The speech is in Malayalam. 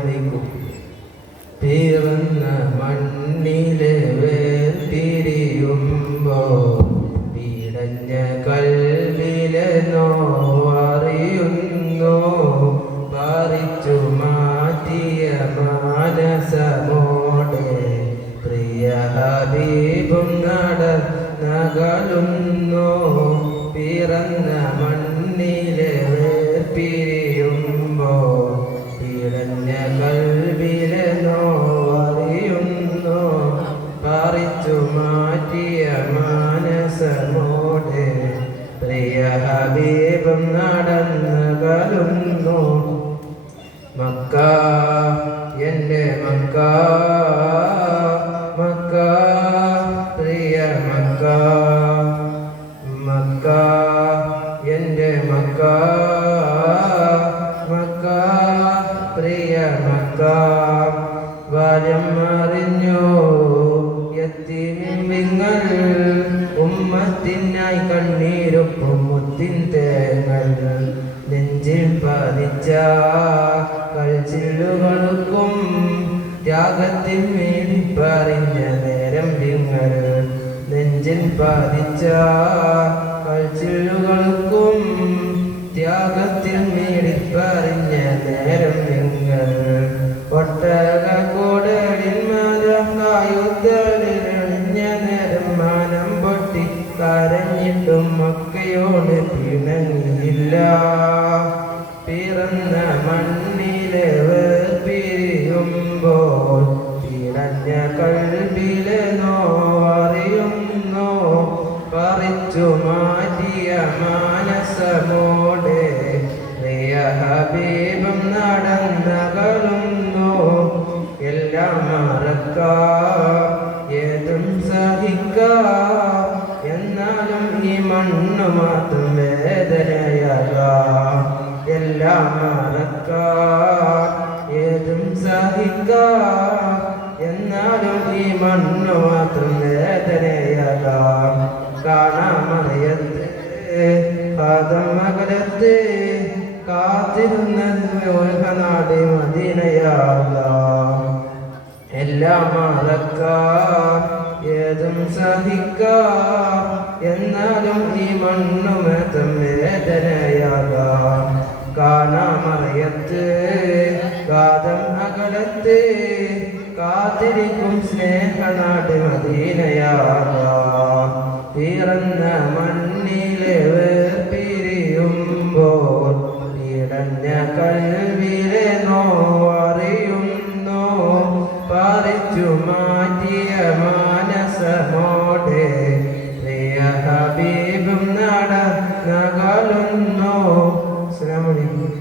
വിളിക്കും. പിറന്ന മണ്ണിലെ വേർപിരിയുമ്പോൾ പിടഞ്ഞ കൽവിലെ നോവറിയുന്നു. പറിച്ചു മാറ്റിയ മാനസമോടെ പ്രിയ ഹബീബും നടന്നകലുന്നു. പിറന്ന മണ്ണിലെ വേർപിരിയുമ്പോൾ പിടഞ്ഞ കൽവിലെ നോവറിയുന്നു. പറിച്ചു മാറ്റിയ മാനസമോടെ പ്രിയ ഹബീബും നടന്നകലുന്നു. മക്ക എൻ്റെ മക്ക, മക്ക പ്രിയ മക്ക, മക്ക എൻ്റെ മക്ക, മക്ക പ്രിയ മക്ക. ബാല്യം അറിഞ്ഞു യത്തീമിങ്ങൾ, ഉമ്മത്തിനായി കണ്ണീരൊപ്പം മുത്തിൻ തേങ്ങൾ. നെഞ്ചിൽ പതിച്ച കൽച്ചില്ലുകൾക്കും ത്യാഗത്തിൽ മേടി പറഞ്ഞ നേരം നിങ്ങൾ. നെഞ്ചിൽ പതിച്ച കൽച്ചില്ലുകൾക്കും ത്യാഗത്തിൽ മേടി പറഞ്ഞ നേരം നിങ്ങൾ. ഒട്ടക കൂടലിൽ മതക്കായുദ്ധലിഴഞ്ഞ നേരം മാനം പൊട്ടി കരഞ്ഞിട്ടും മക്കയോട് പിണങ്ങിയില്ല. പിറന്ന മണ്ണിലെ വേർപിരിയുമ്പോൾ പിടഞ്ഞ കൽവിലെ നോവറിയുന്നു. പറിച്ചു മാറ്റിയ മാനസമോടെ പ്രിയ ഹബീബും നടന്നകലുന്നു. എല്ലാം മറക്കാം, ഏതും സഹിക്കാം, എന്നാലും ഈ മണ്ണു മാത്രം വേദനയാകാം. എല്ലാം മറക്കാം, ഏതും സഹിക്കാം, എന്നാലും ഈ മണ്ണു മാത്രം വേദനയാകാം. കാണാമറയത്ത് കാതമകലത്ത് കാത്തിരുന്നത് നാട് മദീനയാകാം. എല്ലാം മറക്കാം, ഏതും സഹിക്കാം, എന്നാലും ഈ മണ്ണു മാത്രം വേദനയാകാം. കാണാമറയത്ത് കാതം അകലത്ത് കാത്തിരിക്കും സ്നേഹനാട് മദീനയാകാം. പിറന്ന മണ്ണിലെ വേർപിരിയുമ്പോൾ പിടഞ്ഞ കൽവിലെ നോവറിയുന്നു. പറിച്ചു മാറ്റിയ മാനസമോടെ പ്രിയ ഹബീബും നടന്നകലുന്നു. അസ്സലാമു അലൈക്കും.